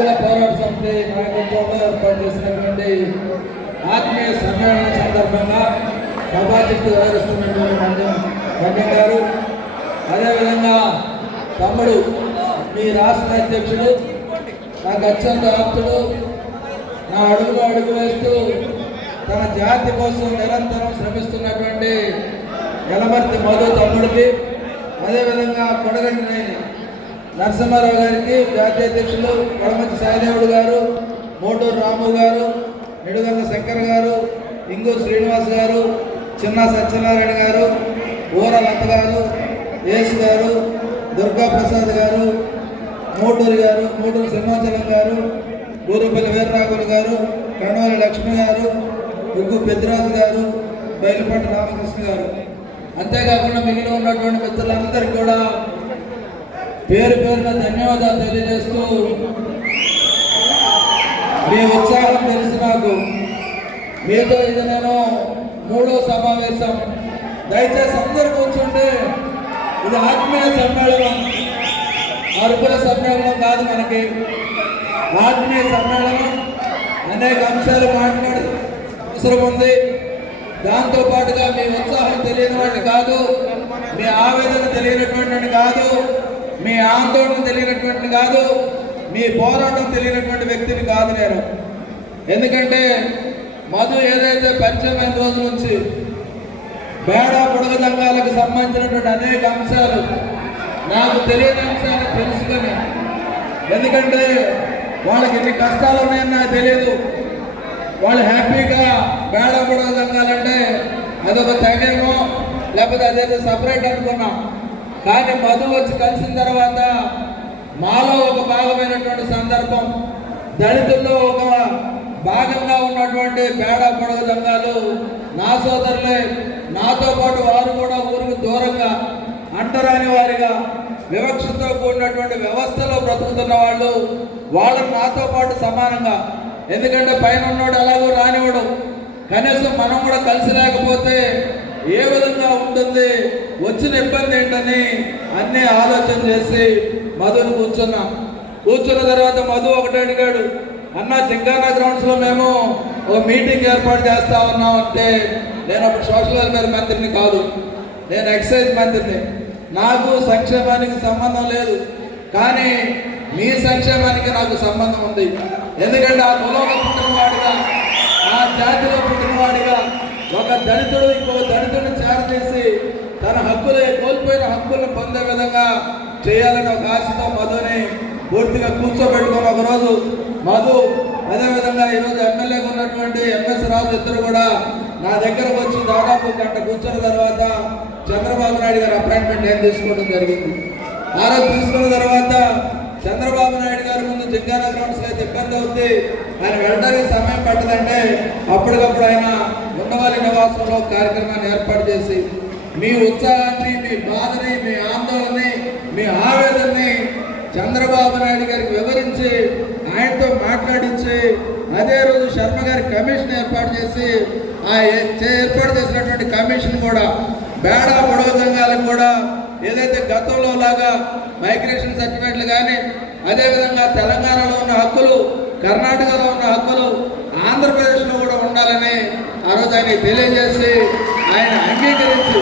హక్కుల పోరాట సమితి నాయకత్వంలో ఏర్పాటు చేసినటువంటి ఆత్మీయ సమ్మేళనం సందర్భంగా సభాధ్యక్షుడు వ్యవహరిస్తున్నటువంటి మంజం గారు, అదేవిధంగా తమ్ముడు మీ రాష్ట్ర అధ్యక్షుడు, నాకు అత్యంత ఆప్తుడు, నా అడుగులో అడుగు వేస్తూ తన జాతి కోసం నిరంతరం శ్రమిస్తున్నటువంటి యలమర్తి మధు తమ్ముడికి, అదేవిధంగా కొడగండి నరసింహారావు గారికి, జాతీయ అధ్యక్షులు కొడమంచి సాయిదేవుడు గారు, మోటూరు రాము గారు, నిడుగంగ శంకర్ గారు, ఇంగు శ్రీనివాస్ గారు, చిన్న సత్యనారాయణ గారు, ఊర లత గారు, యేసు గారు, దుర్గా ప్రసాద్ గారు, మూటూరు సింహాచలం గారు, గూరుపల్లి వీర్రాఘులు గారు, కణవాల లక్ష్మి గారు, ఉగ్గు పెద్దరాజు గారు, బయలుపాటి రామకృష్ణ గారు, అంతేకాకుండా మిగిలిన ఉన్నటువంటి మిత్రులందరికీ కూడా పేరు పేరున ధన్యవాదాలు తెలియజేస్తూ, మీ ఉత్సాహం తెలిసి నాకు మీతో ఇది నేను 3వ సమావేశం. దయచేసి అందరూ కూర్చుంటే ఇది ఆత్మీయ సమ్మేళనం, అరుపుల సమ్మేళనం కాదు. మనకి ఆత్మీయ సమ్మేళనం, అనేక అంశాలు మాట్లాడే అవసరం ఉంది. దాంతోపాటుగా మీ ఉత్సాహం తెలియని వాడిని కాదు, మీ ఆవేదన తెలియనటువంటి కాదు, మీ ఆందోళన తెలియనటువంటి కాదు, మీ పోరాటం తెలియనటువంటి వ్యక్తిని కాదు నేను. ఎందుకంటే మధు ఏదైతే పరిచయమైన రోజు నుంచి బేడా బుడగ దంగాలకు సంబంధించినటువంటి అనేక అంశాలు, నాకు తెలియని అంశాలు తెలుసుకొని, ఎందుకంటే వాళ్ళకి ఎన్ని కష్టాలు ఉన్నాయని నాకు తెలియదు. వాళ్ళు హ్యాపీగా బేడా బుడగ దంగాలంటే అదొక తెగేమో, లేకపోతే అదైతే సపరేట్ అనుకున్నాం. కానీ మధు వచ్చి కలిసిన తర్వాత మాలో ఒక భాగమైనటువంటి సందర్భం, దళితుల్లో ఒక భాగంగా ఉన్నటువంటి బేడా బుడగ దంగాలు నా సోదరులే. నాతో పాటు వారు కూడా ఊరికి దూరంగా, అంటరాని వారిగా, వివక్షతో కూడినటువంటి వ్యవస్థలో బ్రతుకుతున్న వాళ్ళు, వాళ్ళని నాతో పాటు సమానంగా, ఎందుకంటే పైన ఉన్నాడు ఎలాగో రానివాడు, కనీసం మనం కూడా కలిసి లేకపోతే ఏ విధంగా ఉంటుంది, వచ్చిన ఇబ్బంది ఏంటని అన్నీ ఆలోచన చేసి మధుని కూర్చున్న తర్వాత మధు ఒకటి అడిగాడు, అన్న జింకానా గ్రౌండ్స్లో మేము ఒక మీటింగ్ ఏర్పాటు చేస్తా ఉన్నాం అంటే, నేను అప్పుడు సోషల్ వెల్ఫేర్ మంత్రిని కాదు, నేను ఎక్సైజ్ మంత్రిని, నాకు సంక్షేమానికి సంబంధం లేదు. కానీ మీ సంక్షేమానికి నాకు సంబంధం ఉంది. ఎందుకంటే ఆ కులంలో పుట్టినవాడిగా, ఆ జాతిలో పుట్టినవాడిగా ఒక దళితుడు ఇంకో దళితుడిని చేరదీసి తన కోల్పోయిన హక్కులను పొందే విధంగా చేయాలని ఒక ఆశతో మధుని పూర్తిగా కూర్చోబెట్టుకుని ఒకరోజు మధు, అదేవిధంగా ఈరోజు ఎమ్మెల్యేగా ఉన్నటువంటి ఎంఎస్ రాజు ఇద్దరు కూడా నా దగ్గరకు వచ్చి దాదాపు గంట కూర్చున్న తర్వాత చంద్రబాబు నాయుడు గారు అపాయింట్మెంట్ నేను తీసుకోవడం జరిగింది. ఆ రోజు తీసుకున్న తర్వాత చంద్రబాబు నాయుడు గారి ముందు జింకానా గ్రౌండ్స్లో అయితే ఇబ్బంది అవుతుంది, ఆయన వెళ్ళడానికి సమయం పట్టదంటే అప్పటికప్పుడు ఆయన ఉండవల్లి నివాసంలో కార్యక్రమాన్ని ఏర్పాటు చేసి మీ ఉత్సాహాన్ని, మీ బాధని, మీ ఆందోళనని, మీ ఆవేదనని చంద్రబాబు నాయుడు గారికి వివరించి ఆయనతో మాట్లాడించి అదే రోజు శర్మ గారి కమిషన్ ఏర్పాటు చేసి ఆ ఏర్పాటు చేసినటువంటి కమిషన్ కూడా బేడా బుడగ దంగాలకు కూడా ఏదైతే గతంలో లాగా మైగ్రేషన్ సర్టిఫికేట్లు కానీ, అదేవిధంగా తెలంగాణలో ఉన్న హక్కులు, కర్ణాటకలో ఉన్న హక్కులు ఆంధ్రప్రదేశ్లో కూడా ఉండాలని ఆ రోజు ఆయన తెలియజేసి ఆయన అంగీకరించి